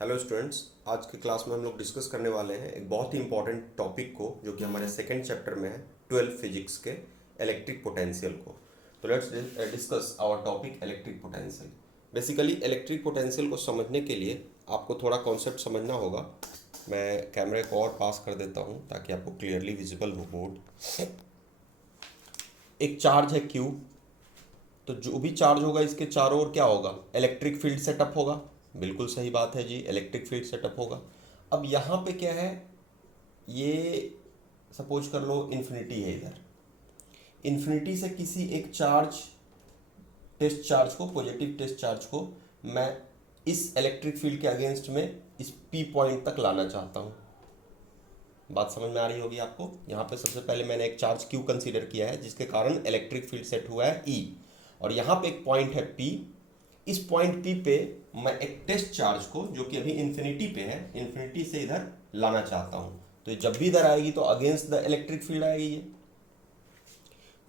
Hello students, आज के class में हम लोग डिस्कस करने वाले हैं एक बहुत ही इंपॉर्टेंट टॉपिक को जो कि हमारे सेकेंड चैप्टर में है 12 फिजिक्स के इलेक्ट्रिक पोटेंशियल को। तो let's discuss our topic electric potential. Basically electric potential को समझने के लिए आपको थोड़ा कॉन्सेप्ट समझना होगा। मैं कैमरे को और पास कर देता हूँ ताकि आपको क्लियरली विजिबल हो बोर्ड। एक चार्ज है Q, तो जो भी चार्ज होगा इसके चारों ओर क्या होगा, इलेक्ट्रिक फील्ड सेटअप होगा। बिल्कुल सही बात है जी, इलेक्ट्रिक फील्ड सेटअप होगा। अब यहाँ पे क्या है, ये सपोज कर लो इन्फिनिटी है। इधर इन्फिनिटी से किसी एक चार्ज, टेस्ट चार्ज को, पॉजिटिव टेस्ट चार्ज को मैं इस इलेक्ट्रिक फील्ड के अगेंस्ट में इस P पॉइंट तक लाना चाहता हूँ। बात समझ में आ रही होगी आपको। यहाँ पे सबसे पहले मैंने एक चार्ज Q कंसीडर किया है जिसके कारण इलेक्ट्रिक फील्ड सेट हुआ है E, और यहाँ पे एक पॉइंट है P। इस पॉइंट P पे मैं एक टेस्ट चार्ज को, जो कि अभी इन्फिनिटी पे है, इन्फिनिटी से इधर लाना चाहता हूँ। तो जब भी इधर आएगी तो अगेंस्ट द इलेक्ट्रिक फील्ड आएगी ये।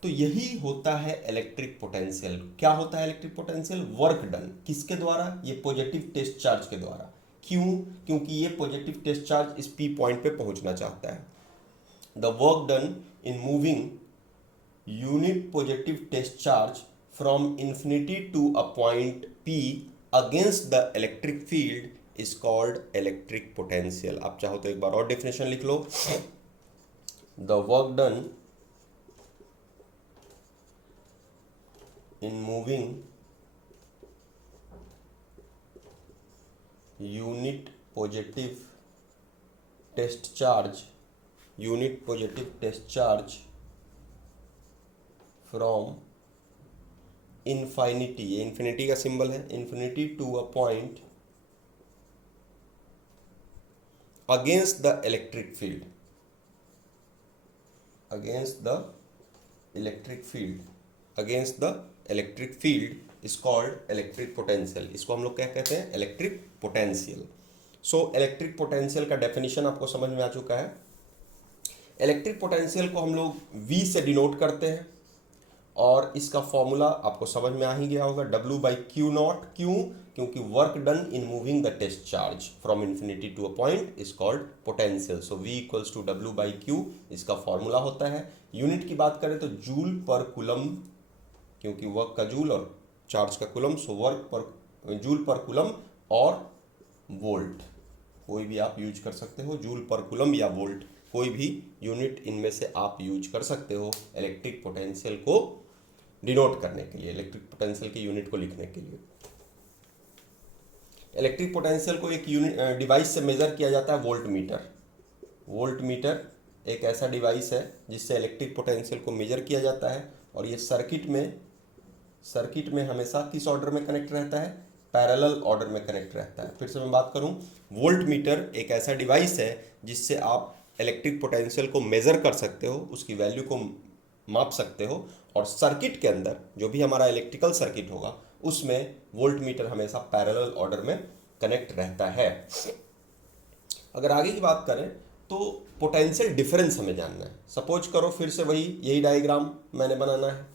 तो यही होता है इलेक्ट्रिक पोटेंशियल। क्या होता है इलेक्ट्रिक पोटेंशियल? वर्क डन किसके द्वारा? ये पॉजिटिव टेस्ट चार्ज के द्वारा। क्यों? क्योंकि ये पॉजिटिव टेस्ट चार्ज इस P पॉइंट पे पहुंचना चाहता है। The work done in moving unit positive test charge from infinity to a point P against the electric field is called electric potential। आप चाहो तो एक बार और डेफिनेशन लिख लो। The work done in moving unit positive test charge from infinity, ये infinity का symbol है, infinity to a point against the electric field, against the electric field is called electric potential. इसको हम लोग क्या कहते हैं? Electric potential. So electric potential का डेफिनेशन आपको समझ में आ चुका है। इलेक्ट्रिक पोटेंशियल को हम लोग V से डिनोट करते हैं और इसका फॉर्मूला आपको समझ में आ ही गया होगा, W/Q0। क्यों? क्योंकि work done in moving the test charge from infinity to a point is called potential. So V equals to W/Q इसका फॉर्मूला होता है। यूनिट की बात करें तो जूल पर कुलम, क्योंकि वर्क का जूल और चार्ज का कुलम, सो वर्क पर जूल पर कुलम और वोल्ट, कोई भी आप यूज कर सकते हो। जूल पर कुलम या वोल्ट, कोई भी यूनिट इनमें से आप यूज कर सकते हो इलेक्ट्रिक पोटेंशियल को डिनोट करने के लिए, इलेक्ट्रिक पोटेंशियल के यूनिट को लिखने के लिए। इलेक्ट्रिक पोटेंशियल को एक यूनिट डिवाइस से मेजर किया जाता है, वोल्ट मीटर। वोल्ट मीटर एक ऐसा डिवाइस है जिससे इलेक्ट्रिक पोटेंशियल को मेजर किया जाता है, और ये सर्किट में हमेशा किस ऑर्डर में कनेक्ट रहता है? पैरेलल ऑर्डर में कनेक्ट रहता है। फिर से मैं बात करूं, वोल्ट मीटर एक ऐसा डिवाइस है जिससे आप इलेक्ट्रिक पोटेंशियल को मेजर कर सकते हो, उसकी वैल्यू को माप सकते हो, और सर्किट के अंदर जो भी हमारा इलेक्ट्रिकल सर्किट होगा उसमें वोल्ट मीटर हमेशा पैरेलल ऑर्डर में कनेक्ट रहता है। अगर आगे की बात करें तो पोटेंशियल डिफरेंस हमें जानना है। सपोज करो फिर से यही डायग्राम मैंने बनाना है,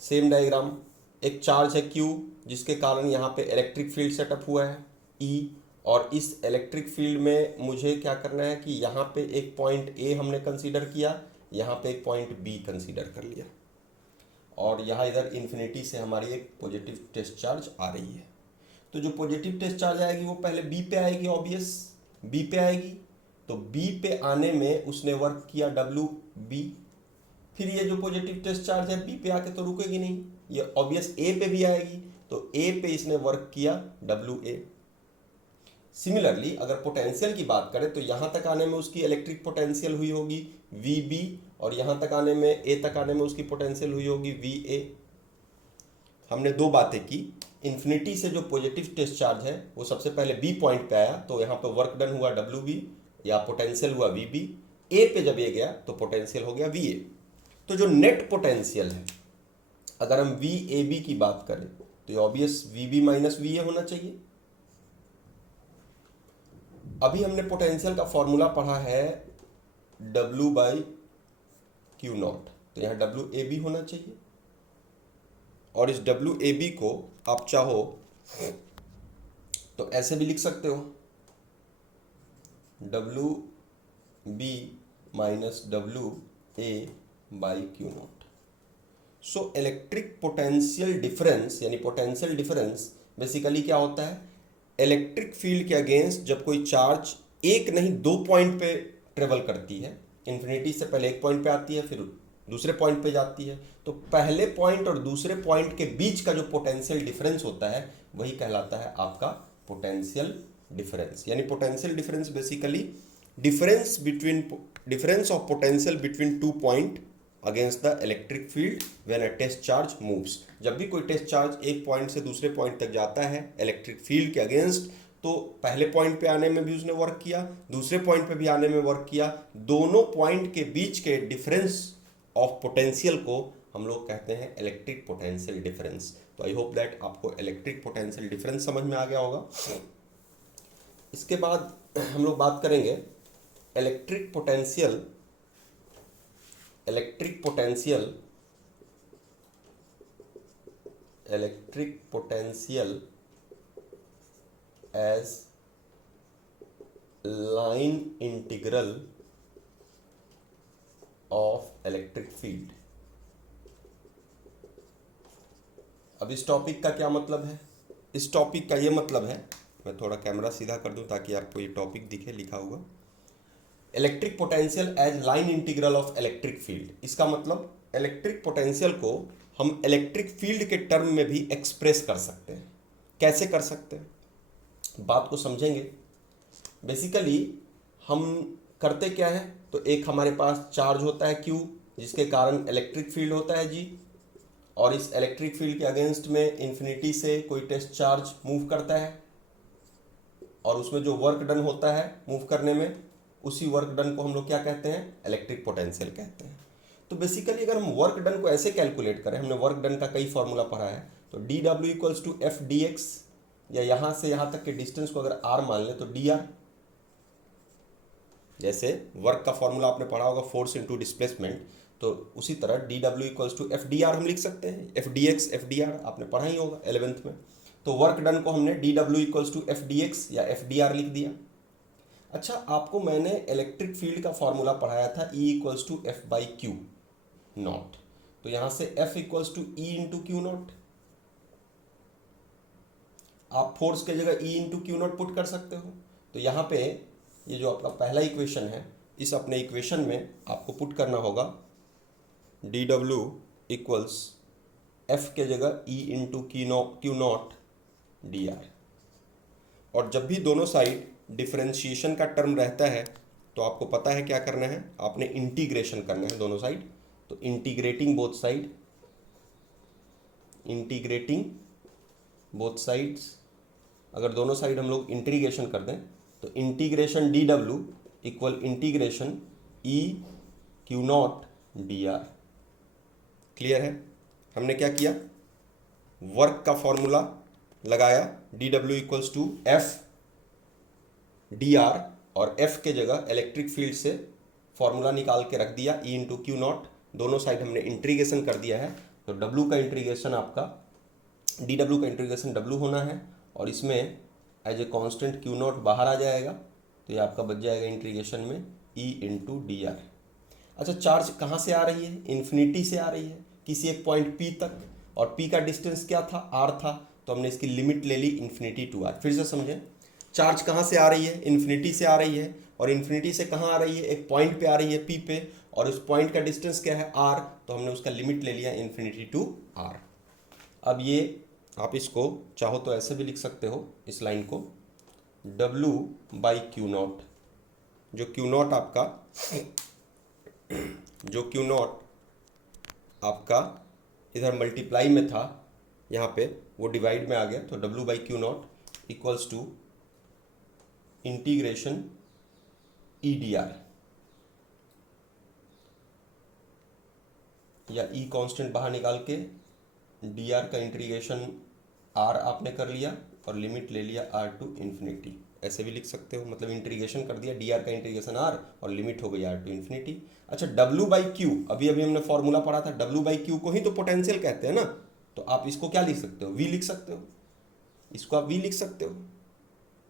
सेम डायग्राम। एक चार्ज है Q जिसके कारण यहाँ पे इलेक्ट्रिक फील्ड सेटअप हुआ है E, और इस इलेक्ट्रिक फील्ड में मुझे क्या करना है कि यहाँ पे एक पॉइंट A हमने कंसीडर किया, यहाँ पे एक पॉइंट B कंसीडर कर लिया, और यहाँ इधर इन्फिनिटी से हमारी एक पॉजिटिव टेस्ट चार्ज आ रही है। तो जो पॉजिटिव टेस्ट चार्ज आएगी वो पहले B पे आएगी, ऑब्वियस B पे आएगी। तो B पे आने में उसने वर्क किया WB। फिर ये जो पॉजिटिव टेस्ट चार्ज है B पे आके तो रुकेगी नहीं, ये ऑब्वियस A पे भी आएगी, तो A पे इसने वर्क किया WA। सिमिलरली अगर पोटेंशियल की बात करें तो यहाँ तक आने में उसकी इलेक्ट्रिक पोटेंशियल हुई होगी VB, और यहाँ तक आने में A तक आने में उसकी पोटेंशियल हुई होगी VA। हमने दो बातें की, इन्फिनिटी से जो पॉजिटिव टेस्ट चार्ज है वो सबसे पहले B पॉइंट पे आया, तो यहाँ पे वर्क डन हुआ WB या पोटेंशियल हुआ VB। A पे जब ये गया तो पोटेंशियल हो गया VA। तो जो नेट पोटेंशियल है, अगर हम VAB की बात करें तो ये ऑब्वियस VB माइनस VA होना चाहिए। अभी हमने पोटेंशियल का फॉर्मूला पढ़ा है W/Q0, तो यहाँ WAB होना चाहिए, और इस WAB को आप चाहो तो ऐसे भी लिख सकते हो W B minus W A by Q not. So electric potential difference यानी पोटेंशियल डिफरेंस बेसिकली क्या होता है, इलेक्ट्रिक फील्ड के अगेंस्ट जब कोई चार्ज एक नहीं दो पॉइंट पे ट्रेवल करती है, इन्फिनिटी से पहले एक पॉइंट पे आती है फिर दूसरे पॉइंट पे जाती है, तो पहले पॉइंट और दूसरे पॉइंट के बीच का जो पोटेंशियल डिफरेंस होता है वही कहलाता है आपका पोटेंशियल डिफरेंस। यानी potential difference basically difference of potential between two point against the electric field when a test charge moves. जब भी कोई टेस्ट चार्ज एक पॉइंट से दूसरे पॉइंट तक जाता है इलेक्ट्रिक फील्ड के अगेंस्ट, तो पहले पॉइंट पे आने में भी उसने वर्क किया, दूसरे पॉइंट पे भी आने में वर्क किया, दोनों पॉइंट के बीच के डिफरेंस ऑफ पोटेंशियल को हम लोग कहते हैं इलेक्ट्रिक पोटेंशियल डिफरेंस। तो आई होप दैट आपको इलेक्ट्रिक पोटेंशियल डिफरेंस समझ में आ गया होगा। इसके बाद हम लोग बात करेंगे electric potential as line integral of electric field. अब इस टॉपिक का क्या मतलब है, इस टॉपिक का ये मतलब है, मैं थोड़ा कैमरा सीधा कर दूं ताकि आपको ये टॉपिक दिखे लिखा हुआ, electric potential as line integral of electric field. इसका मतलब इलेक्ट्रिक पोटेंशियल को हम इलेक्ट्रिक फील्ड के टर्म में भी एक्सप्रेस कर सकते हैं। कैसे कर सकते हैं, बात को समझेंगे। बेसिकली हम करते क्या है, तो एक हमारे पास चार्ज होता है Q जिसके कारण इलेक्ट्रिक फील्ड होता है G, और इस इलेक्ट्रिक फील्ड के अगेंस्ट में इन्फिनिटी से कोई टेस्ट चार्ज मूव करता है, और उसमें जो वर्क डन होता है मूव करने में, उसी वर्क डन को हम लोग क्या कहते हैं, इलेक्ट्रिक पोटेंशियल कहते हैं। तो बेसिकली अगर हम वर्क डन को ऐसे कैलकुलेट करें, हमने वर्क डन का कई फॉर्मूला पढ़ा है, तो D W equals to F D X, या यहाँ से यहाँ तक के डिस्टेंस को अगर r मान लें तो डी आर। जैसे वर्क का फॉर्मूला आपने पढ़ा होगा फोर्स इनटू डिस्प्लेसमेंट, तो उसी तरह D W equals to F D R हम लिख सकते हैं। F D X F D R आपने पढ़ा ही होगा 11th में। तो वर्क डन को हमने D W equals to F D X या एफ डी आर लिख दिया। अच्छा, आपको मैंने इलेक्ट्रिक फील्ड का फॉर्मूला पढ़ाया था E equals to F by Q not, तो यहाँ से F equals to E into Q not. आप फोर्स के जगह E into Q not put कर सकते हो। तो यहाँ पे ये जो आपका पहला इक्वेशन है, इस अपने इक्वेशन में आपको पुट करना होगा डी डब्ल्यू इक्वल्स एफ के जगह E into Q not D R. और जब भी दोनों साइड डिफरेंशिएशन का टर्म रहता है तो आपको पता है क्या करना है, आपने इंटीग्रेशन करना है दोनों साइड। तो इंटीग्रेटिंग बोथ साइड्स, अगर दोनों साइड हम लोग इंटीग्रेशन कर दें तो integration D W equal integration E Q not D R. Clear है? हमने क्या किया, वर्क का फॉर्मूला लगाया, D W equals to F D R, और एफ के जगह इलेक्ट्रिक फील्ड से फॉर्मूला निकाल के रख दिया ई इंटू क्यू नॉट। दोनों साइड हमने इंटीग्रेशन कर दिया है, तो डब्ल्यू का इंटीग्रेशन आपका डी डब्ल्यू का इंटीग्रेशन डब्ल्यू होना है, और इसमें as a constant Q not बाहर आ जाएगा, तो ये आपका बच जाएगा इंटीग्रेशन में ई इंटू डी आर। अच्छा, चार्ज कहाँ से आ रही है, इन्फिनिटी से आ रही है किसी एक पॉइंट P तक, और P का डिस्टेंस क्या था, R था, तो हमने इसकी लिमिट ले ली इन्फिनिटी टू R। फिर से समझें, चार्ज कहाँ से आ रही है, इन्फिनिटी से आ रही है, और इन्फिनिटी से कहाँ आ रही है, एक पॉइंट पे आ रही है P पे, और उस पॉइंट का डिस्टेंस क्या है, R, तो हमने उसका लिमिट ले लिया इन्फिनिटी टू R। अब ये आप इसको चाहो तो ऐसे भी लिख सकते हो, इस लाइन को W बाई क्यू नॉट, जो क्यू नॉट आपका इधर मल्टीप्लाई में था, यहाँ पे वो डिवाइड में आ गया, तो W by Q not equals to integration E D R, या ई कांस्टेंट बाहर निकाल के डी आर का इंटीग्रेशन आर आपने कर लिया और लिमिट ले लिया आर टू इन्फिनिटी। ऐसे भी लिख सकते हो, मतलब इंटीग्रेशन कर दिया, डी आर का इंटीग्रेशन आर और लिमिट हो गई आर टू इन्फिनिटी। अच्छा, डब्ल्यू बाई क्यू, अभी हमने फॉर्मूला पढ़ा था, डब्ल्यू बाई क्यू को ही तो पोटेंशियल कहते हैं ना, तो आप इसको क्या लिख सकते हो, वी लिख सकते हो, इसको आप वी लिख सकते हो।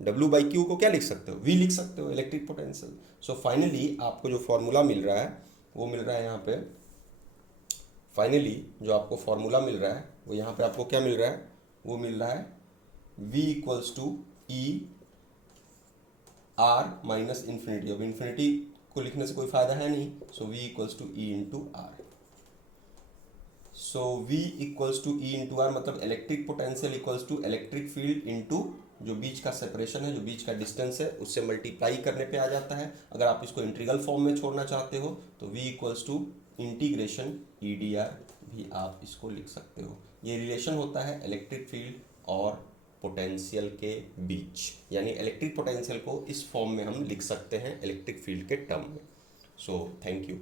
डब्ल्यू बाई क्यू को क्या लिख सकते हो, वी लिख सकते हो, इलेक्ट्रिक पोटेंशियल। सो फाइनली आपको जो फॉर्मूला मिल रहा है वो मिल रहा है यहाँ पे, फाइनली जो आपको फॉर्मूला मिल रहा है वो यहाँ पे आपको क्या मिल रहा है, वो मिल रहा है v equals to E r minus infinity. अब इन्फिनिटी को लिखने से कोई फायदा है नहीं, so v equals to E into r. So v equals to E into r मतलब electric potential equals to electric field into जो बीच का सेपरेशन है, जो बीच का डिस्टेंस है, उससे मल्टीप्लाई करने पे आ जाता है। अगर आप इसको इंटीग्रल फॉर्म में छोड़ना चाहते हो तो v equals to integration E D R भी आप इसको लिख सकते हो। ये रिलेशन होता है इलेक्ट्रिक फील्ड और पोटेंशियल के बीच, यानी इलेक्ट्रिक पोटेंशियल को इस फॉर्म में हम लिख सकते हैं इलेक्ट्रिक फील्ड के टर्म में। So thank you.